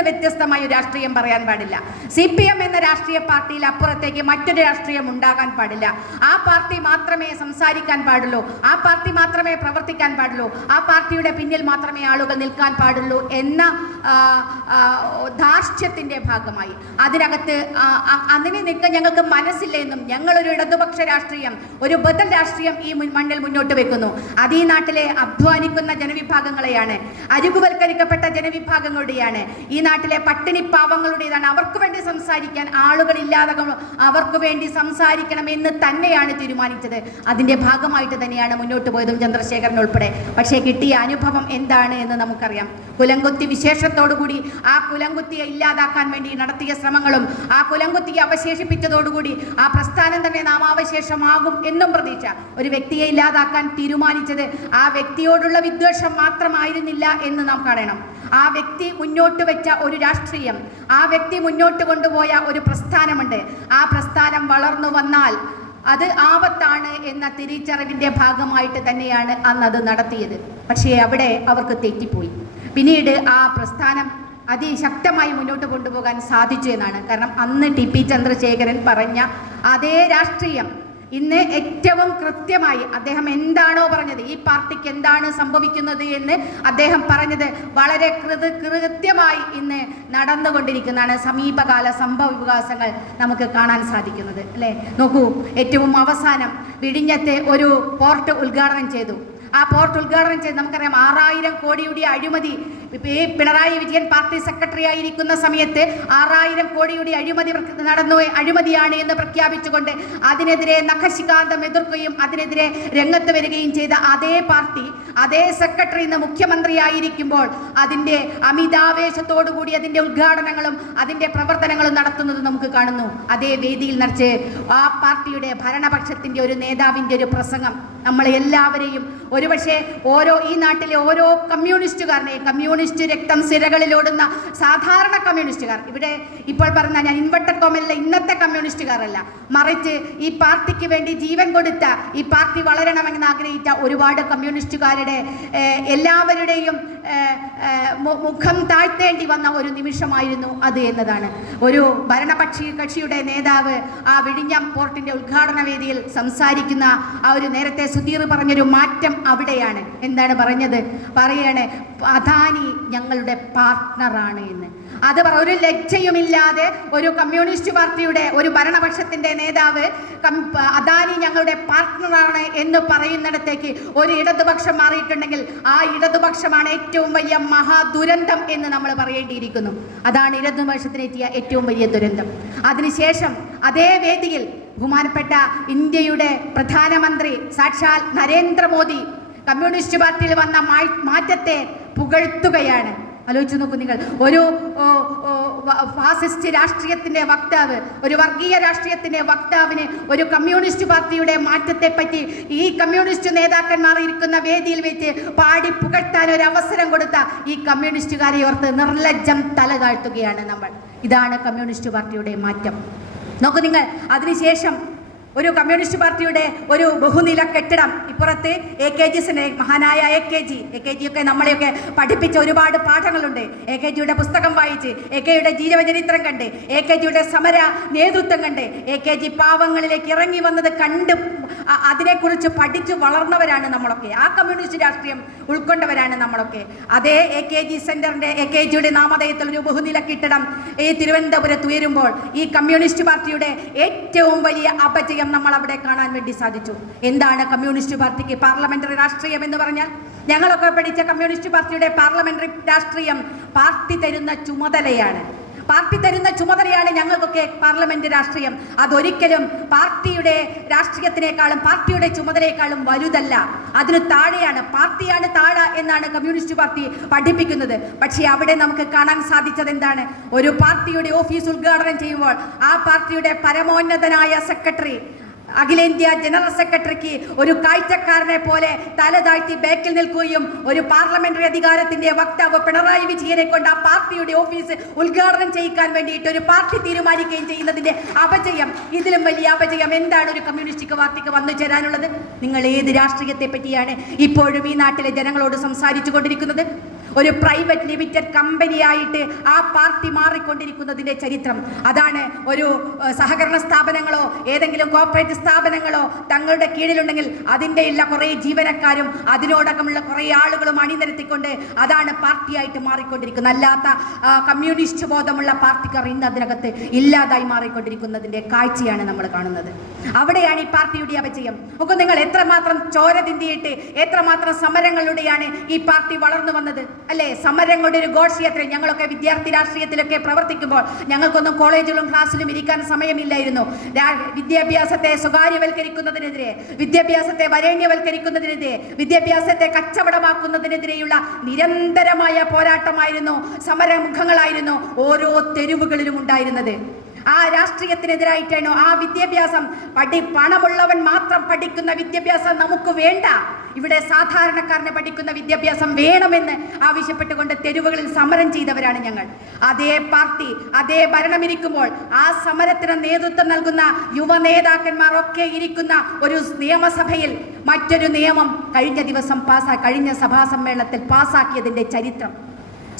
നിന്ന് വ്യത്യസ്തമായ ഒരു രാഷ്ട്രീയം പറയാൻ പാടില്ല. CPM എന്ന രാഷ്ട്രീയ പാർട്ടിയിൽ അപ്പുറത്തേക്ക് മറ്റൊരു രാഷ്ട്രീയം ഉണ്ടാകാൻ പാടില്ല. ആ പാർട്ടി മാത്രമേ സംസാരിക്കാൻ പാടുള്ളൂ, ആ പാർട്ടി മാത്രമേ പ്രവർത്തിക്കാൻ പാടുള്ളൂ, ആ പാർട്ടിയുടെ പിന്നിൽ മാത്രമേ ആളുകൾ നിൽക്കാൻ പാടുള്ളൂ എന്ന ധാർഷ്ട്യത്തിൻ്റെ ഭാഗമായി അതിനകത്ത് അതിനെ നിൽക്കാൻ ഞങ്ങൾക്ക് മനസ്സില്ല എന്നും ഞങ്ങളൊരു ഇടതുപക്ഷ രാഷ്ട്രീയം, ഒരു ബദൽ രാഷ്ട്രീയം ഈ മണ്ണിൽ മുന്നോട്ട് വെക്കുന്നു. അത് ഈ നാട്ടിലെ അധ്വാനിക്കുന്ന ജനവിഭാഗങ്ങളെയാണ്, അരികുവൽക്കരിക്കപ്പെട്ട ജനവിഭാഗങ്ങളുടെയാണ്, ഈ നാട്ടിലെ പട്ടിണി പാവങ്ങളുടേതാണ്. അവർക്ക് വേണ്ടി സംസാരിക്കാൻ ആളുകളില്ലാതെ അവർക്ക് വേണ്ടി സംസാരിക്കണമെന്ന് തന്നെയാണ് തീരുമാനിച്ചത്. അതിൻ്റെ ഭാഗമായിട്ട് തന്നെയാണ് മുന്നോട്ട് പോയതും ചന്ദ്രശേഖരൻ ഉൾപ്പെടെ. പക്ഷേ കിട്ടിയ അനുഭവം എന്താണ് എന്ന് നമുക്കറിയാം. കുലംകുത്തി വിശേഷത്തോടുകൂടി ആ കുലംകുത്തിയെ ഇല്ലാതാക്കാൻ വേണ്ടി നടത്തിയ ശ്രമങ്ങളും ആ കുലംകുത്തിയെ അവശേഷിപ്പിച്ചതോടുകൂടി ആ പ്രസ്ഥാനം തന്നെ നാമാവശേഷമാകും എന്നും പ്രതീക്ഷ. ഒരു വ്യക്തിയെ ഇല്ലാതാക്കാൻ തീരുമാനിച്ചത് ആ വ്യക്തിയോടുള്ള വിദ്വേഷം മാത്രമായിരുന്നില്ല എന്ന് നാം കാണണം. ആ വ്യക്തി മുന്നോട്ട് വെച്ച ഒരു രാഷ്ട്രീയം, ആ വ്യക്തി മുന്നോട്ട് കൊണ്ടുപോയ ഒരു പ്രസ്ഥാനമുണ്ട്. ആ പ്രസ്ഥാനം വളർന്നു വന്നാൽ അത് ആപത്താണ് എന്ന തിരിച്ചറിവിൻ്റെ ഭാഗമായിട്ട് തന്നെയാണ് അന്ന് അത് നടത്തിയത്. പക്ഷേ അവിടെ അവർക്ക് തെറ്റിപ്പോയി. പിന്നീട് ആ പ്രസ്ഥാനം അതിശക്തമായി മുന്നോട്ട് കൊണ്ടുപോകാൻ സാധിച്ചു എന്നാണ്. കാരണം അന്ന് TP ചന്ദ്രശേഖരൻ പറഞ്ഞ അതേ രാഷ്ട്രീയം ഇന്ന് ഏറ്റവും കൃത്യമായി അദ്ദേഹം എന്താണോ പറഞ്ഞത്, ഈ പാർട്ടിക്ക് എന്താണ് സംഭവിക്കുന്നത് എന്ന് അദ്ദേഹം പറഞ്ഞത് വളരെ കൃത്യമായി ഇന്ന് നടന്നുകൊണ്ടിരിക്കുന്നതാണ്. സമീപകാല സംഭവ വികാസങ്ങൾ നമുക്ക് കാണാൻ സാധിക്കുന്നത് അല്ലേ. നോക്കൂ, ഏറ്റവും അവസാനം വിഴിഞ്ഞത്തെ ഒരു പോർട്ട് ഉദ്ഘാടനം ചെയ്തു. ആ പോർട്ട് ഉദ്ഘാടനം ചെയ്ത് നമുക്കറിയാം 6000 കോടിയുടെ അഴിമതി പിണറായി വിജയൻ പാർട്ടി സെക്രട്ടറി ആയിരിക്കുന്ന സമയത്ത് 6000 കോടിയുടെ അഴിമതിയാണ് എന്ന് പ്രഖ്യാപിച്ചുകൊണ്ട് അതിനെതിരെ നഖശികാന്തം എതിർക്കുകയും അതിനെതിരെ രംഗത്ത് വരികയും ചെയ്ത അതേ പാർട്ടി, അതേ സെക്രട്ടറി ഇന്ന് മുഖ്യമന്ത്രിയായിരിക്കുമ്പോൾ അതിൻ്റെ അമിതാവേശത്തോടുകൂടി അതിൻ്റെ ഉദ്ഘാടനങ്ങളും അതിൻ്റെ പ്രവർത്തനങ്ങളും നടത്തുന്നത് നമുക്ക് കാണുന്നു. അതേ വേദിയിൽ നിറച്ച് ആ പാർട്ടിയുടെ ഭരണപക്ഷത്തിൻ്റെ ഒരു നേതാവിൻ്റെ ഒരു പ്രസംഗം നമ്മളെ എല്ലാവരെയും, ഒരുപക്ഷെ ഈ നാട്ടിലെ ഓരോ കമ്മ്യൂണിസ്റ്റുകാരനെയും, കമ്മ്യൂണിസ്റ്റ് രക്തം സിരകളിലോടുന്ന സാധാരണ കമ്മ്യൂണിസ്റ്റുകാർ, ഇവിടെ ഇപ്പോൾ പറഞ്ഞ ഞാൻ ഇൻവെർട്ടർ കോമല്ല ഇന്നത്തെ കമ്മ്യൂണിസ്റ്റുകാരല്ല, മറിച്ച് ഈ പാർട്ടിക്ക് വേണ്ടി ജീവൻ കൊടുത്ത, ഈ പാർട്ടി വളരണമെന്ന് ആഗ്രഹിച്ച ഒരുപാട് കമ്മ്യൂണിസ്റ്റുകാരുടെ എല്ലാവരുടെയും മുഖം താഴ്ത്തേണ്ടി വന്ന ഒരു നിമിഷമായിരുന്നു അത് എന്നതാണ്. ഒരു കക്ഷിയുടെ നേതാവ് ആ വിഴിഞ്ഞം പോർട്ടിൻ്റെ ഉദ്ഘാടന വേദിയിൽ സംസാരിക്കുന്ന ആ ഒരു നേരത്തെ സുധീർ പറഞ്ഞൊരു മാറ്റം അവിടെയാണ്. എന്താണ് പറയാണ് അദാനി ഞങ്ങളുടെ പാർട്ട്ണറാണ് എന്ന്. അത് ഒരു ലജ്ജയുമില്ലാതെ ഒരു കമ്മ്യൂണിസ്റ്റ് പാർട്ടിയുടെ ഒരു ഭരണപക്ഷത്തിൻ്റെ നേതാവ് അദാനി ഞങ്ങളുടെ പാർട്ട്ണറാണ് എന്ന് പറയുന്നിടത്തേക്ക് ഒരു ഇടതുപക്ഷം മാറിയിട്ടുണ്ടെങ്കിൽ ആ ഇടതുപക്ഷമാണ് ഏറ്റവും വലിയ മഹാദുരന്തം എന്ന് നമ്മൾ പറയേണ്ടിയിരിക്കുന്നു. അതാണ് ഇടതുപക്ഷത്തിനെത്തിയ ഏറ്റവും വലിയ ദുരന്തം. അതിനുശേഷം അതേ വേദിയിൽ ബഹുമാനപ്പെട്ട ഇന്ത്യയുടെ പ്രധാനമന്ത്രി സാക്ഷാൽ നരേന്ദ്രമോദി കമ്മ്യൂണിസ്റ്റ് പാർട്ടിയിൽ വന്ന മാറ്റത്തെ പുകഴ്ത്തുകയാണ്. ആലോചിച്ച് നോക്കൂ നിങ്ങൾ, ഒരു ഫാസിസ്റ്റ് രാഷ്ട്രീയത്തിൻ്റെ വക്താവ്, ഒരു വർഗീയ രാഷ്ട്രീയത്തിൻ്റെ വക്താവിന് ഒരു കമ്മ്യൂണിസ്റ്റ് പാർട്ടിയുടെ മാറ്റത്തെപ്പറ്റി ഈ കമ്മ്യൂണിസ്റ്റ് നേതാക്കന്മാർ ഇരിക്കുന്ന വേദിയിൽ വെച്ച് പാടി പുകഴ്ത്താൻ ഒരു അവസരം കൊടുത്ത ഈ കമ്മ്യൂണിസ്റ്റുകാരെ ഓർത്ത് നിർലജ്ജം തല താഴ്ത്തുകയാണ് നമ്മൾ. ഇതാണ് കമ്മ്യൂണിസ്റ്റ് പാർട്ടിയുടെ മാറ്റം. നോക്കൂ നിങ്ങൾ, അതിനുശേഷം ഒരു കമ്മ്യൂണിസ്റ്റ് പാർട്ടിയുടെ ഒരു ബഹുനില കെട്ടിടം ഇപ്പുറത്ത് AKGസിൻ്റെ മഹാനായ AKG ഒക്കെ നമ്മളെയൊക്കെ പഠിപ്പിച്ച ഒരുപാട് പാഠങ്ങളുണ്ട്. AKGയുടെ പുസ്തകം വായിച്ച്, AKയുടെ ജീവചരിത്രം കണ്ട്, AKGയുടെ സമര നേതൃത്വം കണ്ട്, AKG പാവങ്ങളിലേക്ക് ഇറങ്ങി വന്നത് കണ്ട് അതിനെക്കുറിച്ച് പഠിച്ചു വളർന്നവരാണ് നമ്മളൊക്കെ. ആ കമ്മ്യൂണിസ്റ്റ് രാഷ്ട്രീയം ഉൾക്കൊണ്ടവരാണ് നമ്മളൊക്കെ. അതേ AKG സെന്ററിൻ്റെ AKGയുടെ നാമധേയത്തിൽ ഒരു ബഹുനില കെട്ടിടം ഈ തിരുവനന്തപുരത്ത് ഉയരുമ്പോൾ ഈ കമ്മ്യൂണിസ്റ്റ് പാർട്ടിയുടെ ഏറ്റവും വലിയ അപജയം നമ്മൾ അവിടെ കാണാൻ വേണ്ടി സാധിച്ചു. എന്താണ് കമ്മ്യൂണിസ്റ്റ് പാർട്ടിക്ക് പാർലമെന്ററി രാഷ്ട്രീയം എന്ന് പറഞ്ഞാൽ? ഞങ്ങളൊക്കെ പഠിച്ച കമ്മ്യൂണിസ്റ്റ് പാർട്ടിയുടെ പാർലമെന്ററി രാഷ്ട്രീയം പാർട്ടി തരുന്ന ചുമതലയാണ്. ഞങ്ങൾക്കൊക്കെ പാർലമെന്റ് രാഷ്ട്രീയം. അതൊരിക്കലും പാർട്ടിയുടെ രാഷ്ട്രീയത്തിനേക്കാളും പാർട്ടിയുടെ ചുമതലയെക്കാളും വലുതല്ല, അതിന് താഴെയാണ്. പാർട്ടിയാണ് താഴെ എന്നാണ് കമ്മ്യൂണിസ്റ്റ് പാർട്ടി പഠിപ്പിക്കുന്നത്. പക്ഷേ അവിടെ നമുക്ക് കാണാൻ സാധിച്ചത് എന്താണ്? ഒരു പാർട്ടിയുടെ ഓഫീസ് ഉദ്ഘാടനം ചെയ്യുമ്പോൾ ആ പാർട്ടിയുടെ പരമോന്നതനായ സെക്രട്ടറി, അഖിലേന്ത്യാ ജനറൽ സെക്രട്ടറിക്ക് ഒരു കാഴ്ചക്കാരനെ പോലെ തല താഴ്ത്തി ബാക്കിൽ നിൽക്കുകയും ഒരു പാർലമെന്ററി അധികാരത്തിന്റെ വക്താവ് പിണറായി വിജയനെ കൊണ്ട് ആ പാർട്ടിയുടെ ഓഫീസ് ഉദ്ഘാടനം ചെയ്യിക്കാൻ വേണ്ടിയിട്ട് ഒരു പാർട്ടി തീരുമാനിക്കുകയും ചെയ്യുന്നതിന്റെ അപജയം, ഇതിലും വലിയ അപജയം എന്താണ് ഒരു കമ്മ്യൂണിസ്റ്റ് പാർട്ടിക്ക് വന്നു ചേരാനുള്ളത്? നിങ്ങൾ ഏത് രാഷ്ട്രീയത്തെ പറ്റിയാണ് ഇപ്പോഴും ഈ നാട്ടിലെ ജനങ്ങളോട് സംസാരിച്ചു കൊണ്ടിരിക്കുന്നത്? ഒരു പ്രൈവറ്റ് ലിമിറ്റഡ് കമ്പനിയായിട്ട് ആ പാർട്ടി മാറിക്കൊണ്ടിരിക്കുന്നതിൻ്റെ ചരിത്രം. അതാണ് ഒരു സഹകരണ സ്ഥാപനങ്ങളോ ഏതെങ്കിലും കോർപ്പറേറ്റ് സ്ഥാപനങ്ങളോ തങ്ങളുടെ കീഴിലുണ്ടെങ്കിൽ അതിൻ്റെ ഉള്ള കുറേ ജീവനക്കാരും അതിനോടകമുള്ള കുറേ ആളുകളും അണിനിരത്തിക്കൊണ്ട് അതാണ് പാർട്ടിയായിട്ട് മാറിക്കൊണ്ടിരിക്കുന്നത്. അല്ലാത്ത കമ്മ്യൂണിസ്റ്റ് ബോധമുള്ള പാർട്ടിക്കാർ ഇന്ന് അതിനകത്ത് ഇല്ലാതായി മാറിക്കൊണ്ടിരിക്കുന്നതിൻ്റെ കാഴ്ചയാണ് നമ്മൾ കാണുന്നത്. അവിടെയാണ് ഈ പാർട്ടിയുടെ അപജയം. ഒക്കെ നിങ്ങൾ എത്രമാത്രം ചോര തിന്തിയിട്ട് എത്രമാത്രം സമരങ്ങളിലൂടെയാണ് ഈ പാർട്ടി വളർന്നു വന്നത് അല്ലേ? സമരങ്ങളുടെ ഒരു ഘോഷയാത്ര. ഞങ്ങളൊക്കെ വിദ്യാർത്ഥി രാഷ്ട്രീയത്തിലൊക്കെ പ്രവർത്തിക്കുമ്പോൾ ഞങ്ങൾക്കൊന്നും കോളേജിലും ക്ലാസ്സിലും ഇരിക്കാൻ സമയമില്ലായിരുന്നു. വിദ്യാഭ്യാസത്തെ സ്വകാര്യവൽക്കരിക്കുന്നതിനെതിരെ, വിദ്യാഭ്യാസത്തെ വരേണ്യവൽക്കരിക്കുന്നതിനെതിരെ, വിദ്യാഭ്യാസത്തെ കച്ചവടമാക്കുന്നതിനെതിരെയുള്ള നിരന്തരമായ പോരാട്ടമായിരുന്നു, സമരമുഖങ്ങളായിരുന്നു ഓരോ തെരുവുകളിലും ഉണ്ടായിരുന്നത്. ആ രാഷ്ട്രീയത്തിനെതിരായിട്ടാണോ ആ വിദ്യാഭ്യാസം പണമുള്ളവൻ മാത്രം പഠിക്കുന്ന വിദ്യാഭ്യാസം നമുക്ക് വേണ്ട, ഇവിടെ സാധാരണക്കാരനെ പഠിക്കുന്ന വിദ്യാഭ്യാസം വേണമെന്ന് ആവശ്യപ്പെട്ടുകൊണ്ട് തെരുവുകളിൽ സമരം ചെയ്തവരാണ് ഞങ്ങൾ. അതേ പാർട്ടി അതേ ഭരണമിരിക്കുമ്പോൾ ആ സമരത്തിന് നേതൃത്വം നൽകുന്ന യുവ നേതാക്കന്മാർ ഒക്കെ ഇരിക്കുന്ന ഒരു നിയമസഭയിൽ മറ്റൊരു നിയമം കഴിഞ്ഞ സഭാ സമ്മേളനത്തിൽ പാസാക്കിയതിൻ്റെ ചരിത്രം.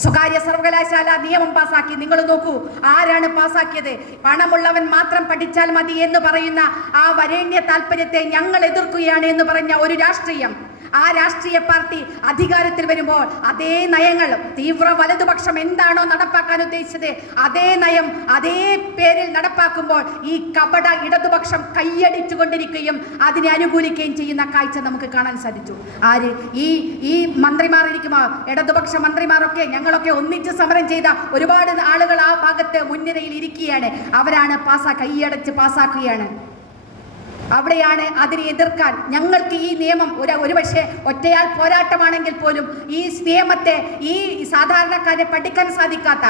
സ്വകാര്യ സർവകലാശാല നിയമം പാസാക്കി. നിങ്ങൾ നോക്കൂ, ആരാണ് പാസാക്കിയത്? പണമുള്ളവൻ മാത്രം പഠിച്ചാൽ മതി എന്ന് പറയുന്ന ആ വരേണ്യ താല്പര്യത്തെ ഞങ്ങൾ എതിർക്കുകയാണ് എന്ന് പറഞ്ഞ ഒരു രാഷ്ട്രീയം. ആ രാഷ്ട്രീയ പാർട്ടി അധികാരത്തിൽ വരുമ്പോൾ അതേ നയങ്ങൾ തീവ്ര വലതുപക്ഷം എന്താണോ നടപ്പാക്കാൻ ഉദ്ദേശിച്ചത് അതേ നയം അതേ പേരിൽ നടപ്പാക്കുമ്പോൾ ഈ കപട ഇടതുപക്ഷം കൈയടിച്ചുകൊണ്ടിരിക്കുകയും അതിനെ അനുകൂലിക്കുകയും ചെയ്യുന്ന കാഴ്ച നമുക്ക് കാണാൻ സാധിച്ചു. ആര്? ഈ മന്ത്രിമാർ ഇരിക്കുമോ? ഇടതുപക്ഷ മന്ത്രിമാരൊക്കെ ഞങ്ങളൊക്കെ ഒന്നിച്ച് സമരം ചെയ്ത ഒരുപാട് ആളുകൾ ആ ഭാഗത്ത് മുൻനിരയിൽ ഇരിക്കുകയാണ്. അവരാണ് കൈയടച്ച് പാസ്സാക്കുകയാണ്. അവിടെയാണ് അതിനെ എതിർക്കാൻ ഞങ്ങൾക്ക് ഈ നിയമം ഒരുപക്ഷെ ഒറ്റയാൾ പോരാട്ടമാണെങ്കിൽ പോലും ഈ നിയമത്തെ ഈ സാധാരണക്കാരെ പഠിക്കാൻ സാധിക്കാത്ത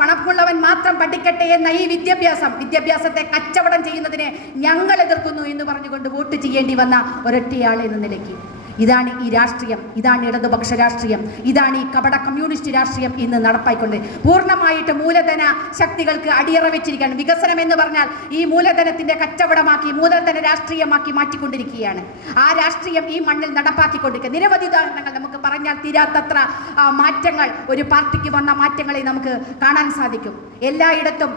പണമുള്ളവൻ മാത്രം പഠിക്കട്ടെ എന്ന ഈ വിദ്യാഭ്യാസത്തെ കച്ചവടം ചെയ്യുന്നതിനെ ഞങ്ങൾ എതിർക്കുന്നു എന്ന് പറഞ്ഞുകൊണ്ട് വോട്ട് ചെയ്യേണ്ടി വന്ന ഒരൊറ്റയാൾ എന്ന നിലയ്ക്ക് ഇതാണ് ഈ രാഷ്ട്രീയം, ഇതാണ് ഇടതുപക്ഷ രാഷ്ട്രീയം, ഇതാണ് ഈ കപട കമ്മ്യൂണിസ്റ്റ് രാഷ്ട്രീയം ഇന്ന് നടപ്പായിക്കൊണ്ട് പൂർണ്ണമായിട്ട് മൂലധന ശക്തികൾക്ക് അടിയറ വെച്ചിരിക്കുകയാണ്. വികസനം എന്ന് പറഞ്ഞാൽ ഈ മൂലധനത്തിന്റെ കച്ചവടമാക്കി മൂലധന രാഷ്ട്രീയമാക്കി മാറ്റിക്കൊണ്ടിരിക്കുകയാണ്. ആ രാഷ്ട്രീയം ഈ മണ്ണിൽ നടപ്പാക്കിക്കൊണ്ടിരിക്കുക. നിരവധി ഉദാഹരണങ്ങൾ നമുക്ക് പറഞ്ഞാൽ തീരാത്തത്ര മാറ്റങ്ങൾ, ഒരു പാർട്ടിക്ക് വന്ന മാറ്റങ്ങളെ നമുക്ക് കാണാൻ സാധിക്കും. എല്ലായിടത്തും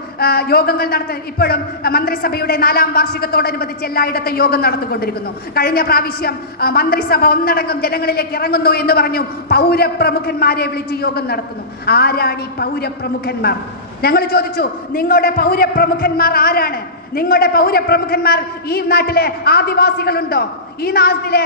യോഗങ്ങൾ ഇപ്പോഴും മന്ത്രിസഭയുടെ 4ാം വാർഷികത്തോടനുബന്ധിച്ച് എല്ലായിടത്തും യോഗം നടന്നുകൊണ്ടിരിക്കുന്നു. കഴിഞ്ഞ പ്രാവശ്യം മന്ത്രിസഭ ഒന്നടങ്കം ജനങ്ങളിലേക്ക് ഇറങ്ങുന്നു എന്ന് പറഞ്ഞു പൗരപ്രമുഖന്മാരെ വിളിച്ച് യോഗം നടത്തുന്നു. ആരാണ് ഈ പൗരപ്രമുഖന്മാർ? ഞങ്ങൾ ചോദിച്ചു, നിങ്ങളുടെ പൗരപ്രമുഖന്മാർ ആരാണ്? നിങ്ങളുടെ പൗരപ്രമുഖന്മാർ ഈ നാട്ടിലെ ആദിവാസികളുണ്ടോ? ഈ നാട്ടിലെ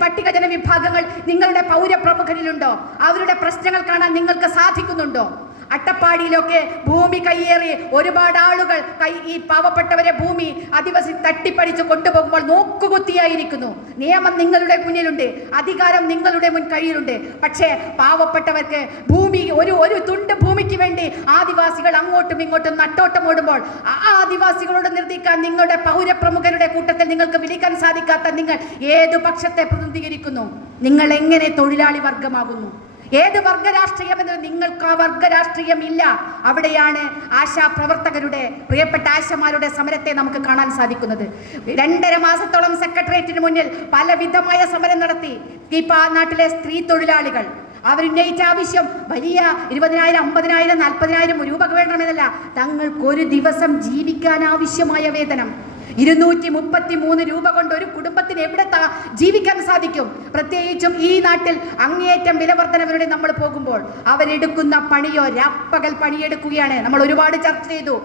പട്ടികജന വിഭാഗങ്ങൾ നിങ്ങളുടെ പൗരപ്രമുഖരിലുണ്ടോ? അവരുടെ പ്രശ്നങ്ങൾ കാണാൻ നിങ്ങൾക്ക് സാധിക്കുന്നുണ്ടോ? അട്ടപ്പാടിയിലൊക്കെ ഭൂമി കയ്യേറി ഒരുപാട് ആളുകൾ ഈ പാവപ്പെട്ടവരെ ഭൂമി അധിവസി തട്ടിപ്പടിച്ച് കൊണ്ടുപോകുമ്പോൾ നോക്കുകുത്തിയായിരിക്കുന്നു. നിയമം നിങ്ങളുടെ മുന്നിലുണ്ട്, അധികാരം നിങ്ങളുടെ കയ്യിലുണ്ട്. പക്ഷേ പാവപ്പെട്ടവർക്ക് ഭൂമി ഒരു തുണ്ട് ഭൂമിക്ക് വേണ്ടി ആദിവാസികൾ അങ്ങോട്ടും ഇങ്ങോട്ടും നട്ടോട്ടം ഓടുമ്പോൾ ആ ആദിവാസികളോട് നിർത്തിക്കാൻ നിങ്ങളുടെ പൗരപ്രമുഖരുടെ കൂട്ടത്തിൽ നിങ്ങൾക്ക് വിളിക്കാൻ സാധിക്കാത്ത നിങ്ങൾ ഏതു പക്ഷത്തെ പ്രതിനിധീകരിക്കുന്നു? നിങ്ങൾ എങ്ങനെ തൊഴിലാളി വർഗമാകുന്നു? ഏത് വർഗരാഷ്ട്രീയം എന്ന്? നിങ്ങൾക്ക് ആ വർഗരാഷ്ട്രീയം ഇല്ല. അവിടെയാണ് ആശാപ്രവർത്തകരുടെ, പ്രിയപ്പെട്ട ആശമാരുടെ സമരത്തെ നമുക്ക് കാണാൻ സാധിക്കുന്നത്. 2.5 മാസത്തോളം സെക്രട്ടേറിയറ്റിന് മുന്നിൽ പലവിധമായ സമരം നടത്തി ഈ നാട്ടിലെ സ്ത്രീ തൊഴിലാളികൾ. അവരുന്നയിച്ച ആവശ്യം വലിയ 20,000, 50,000, 40,000 രൂപ വേണമെന്നല്ല, തങ്ങൾക്ക് ഒരു ദിവസം ജീവിക്കാൻ ആവശ്യമായ വേതനം 233 രൂപ കൊണ്ട് ഒരു കുടുംബത്തിന് എവിടെ ജീവിക്കാൻ സാധിക്കും? പ്രത്യേകിച്ചും ഈ നാട്ടിൽ അങ്ങേയറ്റം വിലവർദ്ധനവരുടെ നമ്മൾ പോകുമ്പോൾ അവരെടുക്കുന്ന പണിയോ രാപ്പകൽ പണിയെടുക്കുകയാണ്. നമ്മൾ ഒരുപാട് ചർച്ച ചെയ്തു.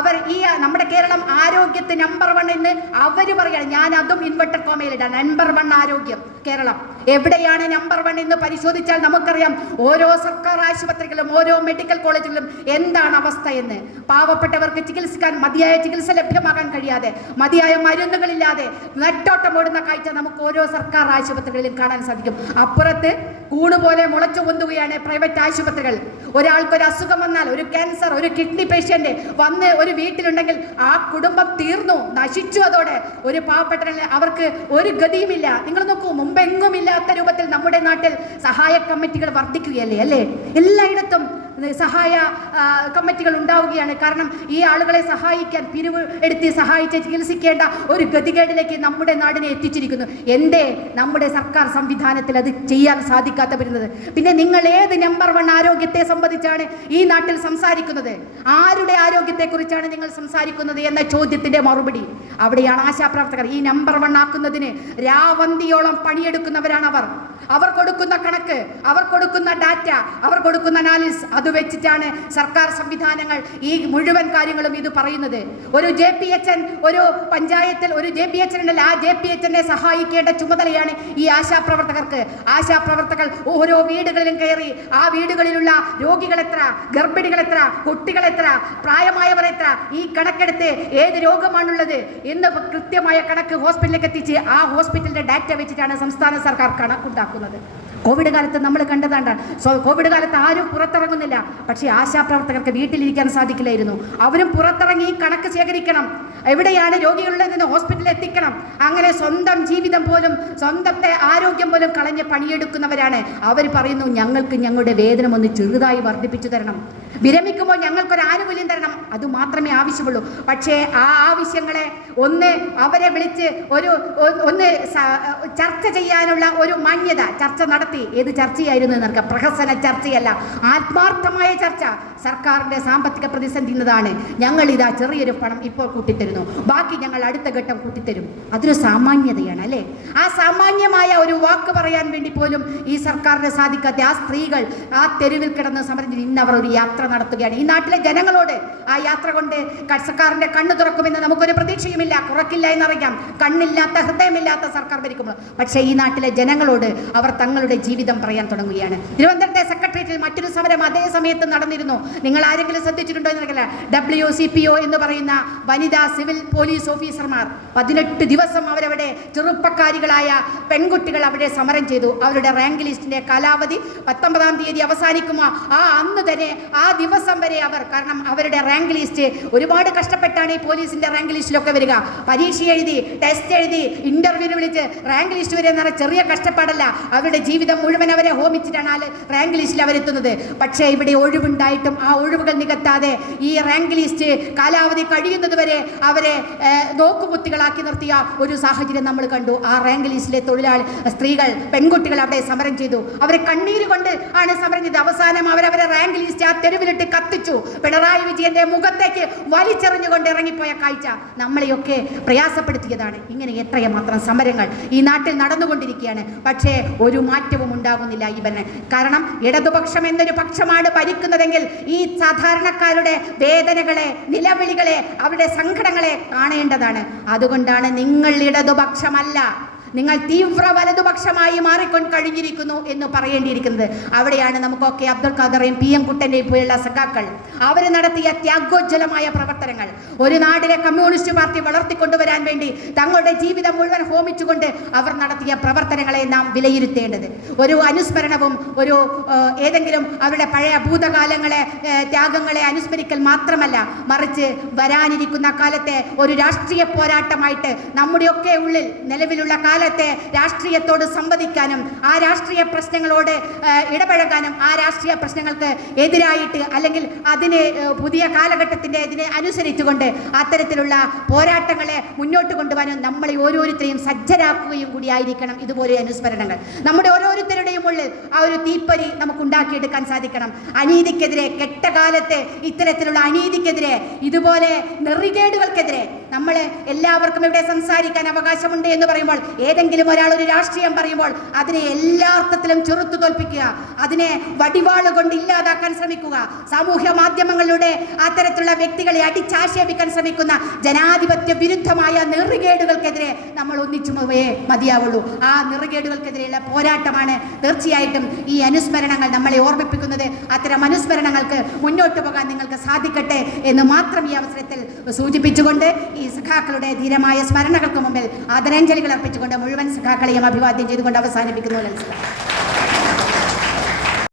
അവർ നമ്മുടെ കേരളം ആരോഗ്യത്തിന് നമ്പർ 1 എന്ന് അവർ പറയുകയാണ്. ഞാൻ അതും ഇൻവെർട്ടർ കോമയിലിടാം. നമ്പർ 1 ആരോഗ്യം കേരളം. എവിടെയാണ് നമ്പർ 1 എന്ന് പരിശോധിച്ചാൽ നമുക്കറിയാം. ഓരോ സർക്കാർ ആശുപത്രികളിലും ഓരോ മെഡിക്കൽ കോളേജുകളിലും എന്താണ് അവസ്ഥ എന്ന്. പാവപ്പെട്ടവർക്ക് ചികിത്സിക്കാൻ മതിയായ ചികിത്സ ലഭ്യമാകാൻ കഴിയാതെ, മതിയായ മരുന്നുകളില്ലാതെ നെട്ടോട്ടം ഓടുന്ന കാഴ്ച നമുക്ക് ഓരോ സർക്കാർ ആശുപത്രികളിലും കാണാൻ സാധിക്കും. അപ്പുറത്ത് കൂണുപോലെ മുളച്ചു പൊന്തുകയാണ് പ്രൈവറ്റ് ആശുപത്രികൾ. ഒരാൾക്കൊരു അസുഖം വന്നാൽ, ഒരു ക്യാൻസർ, ഒരു കിഡ്നി പേഷ്യന്റ് വന്ന് ഒരു വീട്ടിലുണ്ടെങ്കിൽ ആ കുടുംബം തീർന്നു, നശിച്ചു. അതോടെ ഒരു പാവപ്പെട്ട അവർക്ക് ഒരു ഗതിയുമില്ല. നിങ്ങൾ നോക്കൂ, മുമ്പെങ്ങും ഇല്ലാത്ത രൂപത്തിൽ നമ്മുടെ നാട്ടിൽ സഹായ കമ്മിറ്റികൾ വർദ്ധിക്കുകയല്ലേ അല്ലേ? എല്ലായിടത്തും സഹായ കമ്മിറ്റികൾ ഉണ്ടാവുകയാണ്. കാരണം ഈ ആളുകളെ സഹായിക്കാൻ പിരിവ് എടുത്ത് സഹായിച്ച് ചികിത്സിക്കേണ്ട ഒരു ഗതികേടിലേക്ക് നമ്മുടെ നാടിനെ എത്തിച്ചിരിക്കുന്നു. എന്തേ നമ്മുടെ സർക്കാർ സംവിധാനത്തിൽ അത് ചെയ്യാൻ സാധിക്കാത്ത വരുന്നത്? പിന്നെ നിങ്ങൾ ഏത് നമ്പർ 1 ആരോഗ്യത്തെ സംബന്ധിച്ചാണ് ഈ നാട്ടിൽ സംസാരിക്കുന്നത്? ആരുടെ ആരോഗ്യത്തെക്കുറിച്ചാണ് നിങ്ങൾ സംസാരിക്കുന്നത് എന്ന ചോദ്യത്തിന്റെ മറുപടി അവിടെയാണ്. ആശാപ്രവർത്തകർ ഈ നമ്പർ 1 ആക്കുന്നതിന് രാവന്തിയോളം പണിയെടുക്കുന്നവരാണ് അവർ കൊടുക്കുന്ന കണക്ക്, അവർ കൊടുക്കുന്ന ഡാറ്റ, അവർ കൊടുക്കുന്ന അനാലിസിസ്, അത് വെച്ചിട്ടാണ് സർക്കാർ സംവിധാനങ്ങൾ ഈ മുഴുവൻ കാര്യങ്ങളും ഇത് പറയുന്നത്. ഒരു JPHN ഒരു പഞ്ചായത്തിൽ ഒരു JPHN ഉണ്ടല്ലോ, ആ JPHനെ സഹായിക്കേണ്ട ചുമതലയാണ് ഈ ആശാപ്രവർത്തകർക്ക്. ആശാപ്രവർത്തകർ ഓരോ വീടുകളിലും കയറി ആ വീടുകളിലുള്ള രോഗികൾ എത്ര, ഗർഭിണികൾ എത്ര, കുട്ടികൾ എത്ര, പ്രായമായവർ എത്ര, ഈ കണക്കെടുത്ത് ഏത് രോഗമാണുള്ളത് എന്ന് കൃത്യമായ കണക്ക് ഹോസ്പിറ്റലിലേക്ക് എത്തിച്ച് ആ ഹോസ്പിറ്റലിന്റെ ഡാറ്റ വെച്ചിട്ടാണ് സംസ്ഥാന സർക്കാർ കണക്കുണ്ടാക്കുന്നത്. കോവിഡ് കാലത്ത് നമ്മൾ കണ്ടതാണ്. കോവിഡ് കാലത്ത് ആരും പുറത്തിറങ്ങുന്നില്ല. പക്ഷേ ആശാപ്രവർത്തകർക്ക് വീട്ടിലിരിക്കാൻ സാധിക്കില്ലായിരുന്നു. അവരും പുറത്തിറങ്ങി കണക്ക് ശേഖരിക്കണം, എവിടെയാണ് രോഗികളുള്ളതെന്ന് ഹോസ്പിറ്റലിൽ എത്തിക്കണം. അങ്ങനെ സ്വന്തം ജീവിതം പോലും, സ്വന്തത്തെ ആരോഗ്യം പോലും കളഞ്ഞ് പണിയെടുക്കുന്നവരാണ്. അവർ പറയുന്നു, ഞങ്ങൾക്ക് ഞങ്ങളുടെ വേതനം ഒന്ന് ചെറുതായി വർദ്ധിപ്പിച്ചു തരണം, വിരമിക്കുമ്പോൾ ഞങ്ങൾക്കൊരു ആനുകൂല്യം തരണം. അത് മാത്രമേ ആവശ്യമുള്ളൂ. പക്ഷേ ആ ആവശ്യങ്ങളെ അവരെ വിളിച്ച് ഒന്ന് ചർച്ച ചെയ്യാനുള്ള ഒരു മാന്യത, ചർച്ച നടത്തി. ഏത് ചർച്ചയായിരുന്നു എന്നറിയാം? പ്രഹസന ചർച്ചയല്ല, ആത്മാർത്ഥമായ ചർച്ച. സർക്കാരിന്റെ സാമ്പത്തിക പ്രതിസന്ധി എന്നതാണ്, ഞങ്ങൾ ഇതാ ചെറിയൊരു പണം ഇപ്പോൾ കൂട്ടിത്തരുന്നു, ബാക്കി ഞങ്ങൾ അടുത്ത ഘട്ടം കൂട്ടിത്തരും. അതൊരു സാമാന്യതയാണ് അല്ലേ? ആ സാമാന്യമായ ഒരു വാക്ക് പറയാൻ വേണ്ടി പോലും ഈ സർക്കാരിന് സാധിക്കാത്ത ആ സ്ത്രീകൾ ആ തെരുവിൽ കിടന്ന് സമരം ഇന്നവർ ഒരു യാത്ര നടത്തുകയാണ്. ഈ നാട്ടിലെ ജനങ്ങളോട് ആ യാത്ര കൊണ്ട് സർക്കാരിന്റെ കണ്ണ് തുറക്കുമെന്ന് നമുക്കൊരു പ്രതീക്ഷയുമില്ല, കുറക്കില്ല എന്നറിയാം. കണ്ണില്ലാത്ത ഹൃദയമില്ലാത്ത സർക്കാർ ഭരിക്കുമ്പോൾ. പക്ഷേ ഈ നാട്ടിലെ ജനങ്ങളോട് അവർ തങ്ങളുടെ ജീവിതം പറയാൻ തുടങ്ങുകയാണ്. തിരുവനന്തപുരത്തെ സെക്രട്ടേറിയറ്റിൽ മറ്റൊരു സമരം അതേ സമയത്ത് നടന്നിരുന്നു. നിങ്ങൾ ആരെങ്കിലും ശ്രദ്ധിച്ചിട്ടുണ്ടോ എന്നറിയില്ല. WCPO എന്ന് പറയുന്ന വനിതാ സിവിൽ പോലീസ് ഓഫീസർമാർ 18 ദിവസം അവരവിടെ ചെറുപ്പക്കാരികളായ പെൺകുട്ടികൾ അവിടെ സമരം ചെയ്തു. അവരുടെ റാങ്ക് ലിസ്റ്റിന്റെ കാലാവധി 19-ാം തീയതി അവസാനിക്കുമോ അന്ന് തന്നെ ആ ദിവസം വരെ കാരണം അവരുടെ റാങ്ക് ലിസ്റ്റ് ഒരുപാട് കഷ്ടപ്പെട്ടാണ് ഈ പോലീസിന്റെ റാങ്ക് ലിസ്റ്റിലൊക്കെ വരിക. പരീക്ഷ എഴുതി, ടെസ്റ്റ് എഴുതി, ഇന്റർവ്യൂവിന് വിളിച്ച് റാങ്ക് ലിസ്റ്റ് വരെ എന്ന് പറഞ്ഞാൽ ചെറിയ കഷ്ടപ്പാടല്ല. അവരുടെ ജീവിതം മുഴുവൻ അവരെ ഹോമിച്ചിട്ടാണ് റാങ്ക് ലിസ്റ്റിൽ അവരെത്തുന്നത്. പക്ഷേ ഇവിടെ ഒഴിവുണ്ടായിട്ടും ആ ഒഴിവുകൾ നികത്താതെ ഈ റാങ്ക് ലിസ്റ്റ് കാലാവധി കഴിയുന്നത് വരെ അവരെ നോക്കുകുത്തികളാക്കി നിർത്തിയ ഒരു സാഹചര്യം നമ്മൾ കണ്ടു. ആ റാങ്ക് ലിസ്റ്റിലെ സ്ത്രീകൾ, പെൺകുട്ടികൾ അവിടെ സമരം ചെയ്തു. അവരെ കണ്ണീര് കൊണ്ട് ആണ് സമരം ചെയ്തത്. അവസാനം അവരവരെ റാങ്ക് ലിസ്റ്റ് ആ തെരുവിലിട്ട് കത്തിച്ചു. പിണറായി വിജയന്റെ മുഖത്തേക്ക് വലിച്ചെറിഞ്ഞുകൊണ്ട് ഇറങ്ങിപ്പോയ കാഴ്ച നമ്മളെയൊക്കെ പ്രയാസപ്പെടുത്തിയതാണ്. ഇങ്ങനെ എത്രമാത്രം സമരങ്ങൾ ഈ നാട്ടിൽ നടന്നുകൊണ്ടിരിക്കുകയാണ്. പക്ഷേ ഒരു മാറ്റവും ഉണ്ടാകുന്നില്ല ഈ ഭരണം. കാരണം ഇടതുപക്ഷം എന്നൊരു പക്ഷമാണ് ഭരിക്കുന്നതെങ്കിൽ ഈ സാധാരണക്കാരുടെ വേദനകളെ, നിലവിളികളെ, അവരുടെ സങ്കടങ്ങളെ കാണേണ്ടതാണ്. അതുകൊണ്ടാണ് നിങ്ങൾ ഇടതുപക്ഷമല്ല, നിങ്ങൾ തീവ്ര വലതുപക്ഷമായി മാറിക്കൊണ്ട് കഴിഞ്ഞിരിക്കുന്നു എന്ന് പറയേണ്ടിയിരിക്കുന്നത്. അവിടെയാണ് നമുക്കൊക്കെ അബ്ദുൽ ഖാദറേയും PM കുട്ടൻ്റെയും പോലുള്ള സഖാക്കൾ അവർ നടത്തിയ ത്യാഗോജ്വലമായ പ്രവർത്തനങ്ങൾ, ഒരു നാടിനെ കമ്മ്യൂണിസ്റ്റ് പാർട്ടി വളർത്തിക്കൊണ്ടുവരാൻ വേണ്ടി തങ്ങളുടെ ജീവിതം മുഴുവൻ ഹോമിച്ചുകൊണ്ട് അവർ നടത്തിയ പ്രവർത്തനങ്ങളെ നാം വിലയിരുത്തേണ്ടത്. ഒരു അനുസ്മരണവും ഏതെങ്കിലും അവരുടെ പഴയ ഭൂതകാലങ്ങളെ, ത്യാഗങ്ങളെ അനുസ്മരിക്കൽ മാത്രമല്ല, മറിച്ച് വരാനിരിക്കുന്ന കാലത്തെ ഒരു രാഷ്ട്രീയ പോരാട്ടമായിട്ട് നമ്മുടെയൊക്കെ ഉള്ളിൽ നിലവിലുള്ള കാലത്തെ രാഷ്ട്രീയത്തോട് സംവദിക്കാനും ആ രാഷ്ട്രീയ പ്രശ്നങ്ങളോട് ഇടപഴകാനും ആ രാഷ്ട്രീയ പ്രശ്നങ്ങൾക്ക് എതിരായിട്ട് അല്ലെങ്കിൽ അതിനെ പുതിയ കാലഘട്ടത്തിൻ്റെ ഇതിനെ അനുസരിച്ചുകൊണ്ട് അത്തരത്തിലുള്ള പോരാട്ടങ്ങളെ മുന്നോട്ട് കൊണ്ടുപോകാനും നമ്മളെ ഓരോരുത്തരെയും സജ്ജരാക്കുകയും കൂടി ആയിരിക്കണം ഇതുപോലെ അനുസ്മരണങ്ങൾ. നമ്മുടെ ഓരോരുത്തരുടെയും ഉള്ളിൽ ആ ഒരു തീപ്പൊരി നമുക്ക് ഉണ്ടാക്കിയെടുക്കാൻ സാധിക്കണം. അനീതിക്കെതിരെ, കെട്ടകാലത്തെ ഇത്തരത്തിലുള്ള അനീതിക്കെതിരെ, ഇതുപോലെ നെറികേടുകൾക്കെതിരെ നമ്മൾ എല്ലാവർക്കും ഇവിടെ സംസാരിക്കാൻ അവകാശമുണ്ട് എന്ന് പറയുമ്പോൾ, ഏതെങ്കിലും ഒരാൾ ഒരു രാഷ്ട്രീയം പറയുമ്പോൾ അതിനെ എല്ലാ അർത്ഥത്തിലും ചെറുത്തു തോൽപ്പിക്കുക, അതിനെ വടിവാള് കൊണ്ട് ഇല്ലാതാക്കാൻ ശ്രമിക്കുക, സാമൂഹ്യ മാധ്യമങ്ങളിലൂടെ അത്തരത്തിലുള്ള വ്യക്തികളെ അടിച്ചാക്ഷേപിക്കാൻ ശ്രമിക്കുന്ന ജനാധിപത്യ വിരുദ്ധമായ നെറുകേടുകൾക്കെതിരെ നമ്മൾ ഒന്നിച്ചു മതിയാവുള്ളൂ. ആ നെറുകേടുകൾക്കെതിരെയുള്ള പോരാട്ടമാണ് തീർച്ചയായിട്ടും ഈ അനുസ്മരണങ്ങൾ നമ്മളെ ഓർമ്മിപ്പിക്കുന്നത്. അത്തരം അനുസ്മരണങ്ങൾക്ക് മുന്നോട്ട് പോകാൻ നിങ്ങൾക്ക് സാധിക്കട്ടെ എന്ന് മാത്രം ഈ അവസരത്തിൽ സൂചിപ്പിച്ചുകൊണ്ട് ഈ സഖാക്കളുടെ ധീരമായ സ്മരണകൾക്ക് മുമ്പിൽ ആദരാഞ്ജലികൾ അർപ്പിച്ചുകൊണ്ട് മുഴുവൻ സഖാക്കളെയും അഭിവാദ്യം ചെയ്തുകൊണ്ട് അവസാനിപ്പിക്കുന്നു.